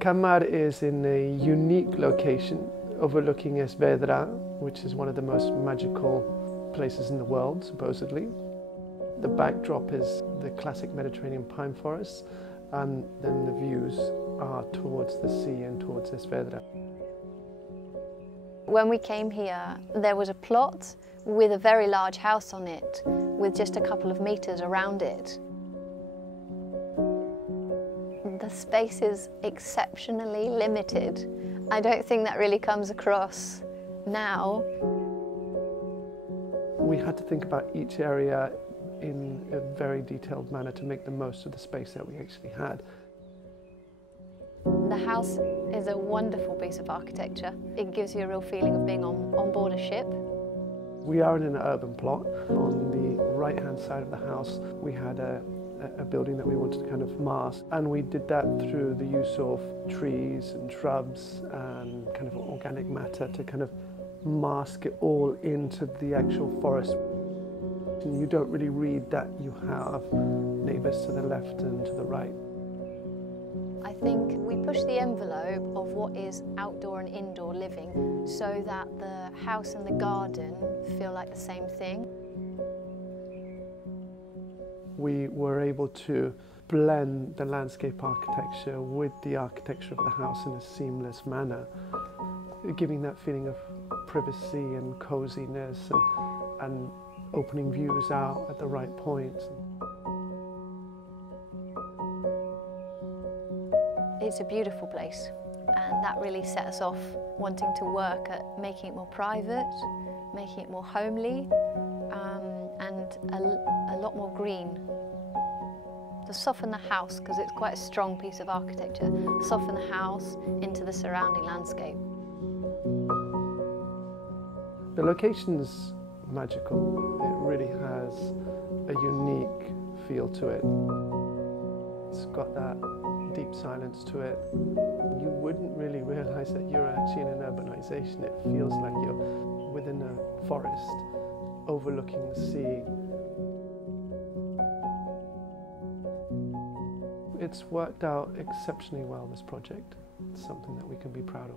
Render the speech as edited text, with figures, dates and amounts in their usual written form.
Kamar is in a unique location overlooking Esvedra, which is one of the most magical places in the world, supposedly. The backdrop is the classic Mediterranean pine forests, and then the views are towards the sea and towards Esvedra. When we came here, there was a plot with a very large house on it, with just a couple of meters around it. The space is exceptionally limited. I don't think that really comes across now. We had to think about each area in a very detailed manner to make the most of the space that we actually had. The house is a wonderful piece of architecture. It gives you a real feeling of being on board a ship. We are in an urban plot. On the right-hand side of the house, we had a building that we wanted to kind of mask, and we did that through the use of trees and shrubs and kind of organic matter to kind of mask it all into the actual forest. And you don't really read that you have neighbours to the left and to the right. I think we push the envelope of what is outdoor and indoor living so that the house and the garden feel like the same thing. We were able to blend the landscape architecture with the architecture of the house in a seamless manner, giving that feeling of privacy and coziness and opening views out at the right points. It's a beautiful place, and that really set us off wanting to work at making it more private, making it more homely, and a lot more green. To soften the house, because it's quite a strong piece of architecture, soften the house into the surrounding landscape. The location's magical. It really has a unique feel to it. It's got that deep silence to it. You wouldn't really realise that you're actually in an urbanisation. It feels like you're within a forest, overlooking the sea. It's worked out exceptionally well, this project. It's something that we can be proud of.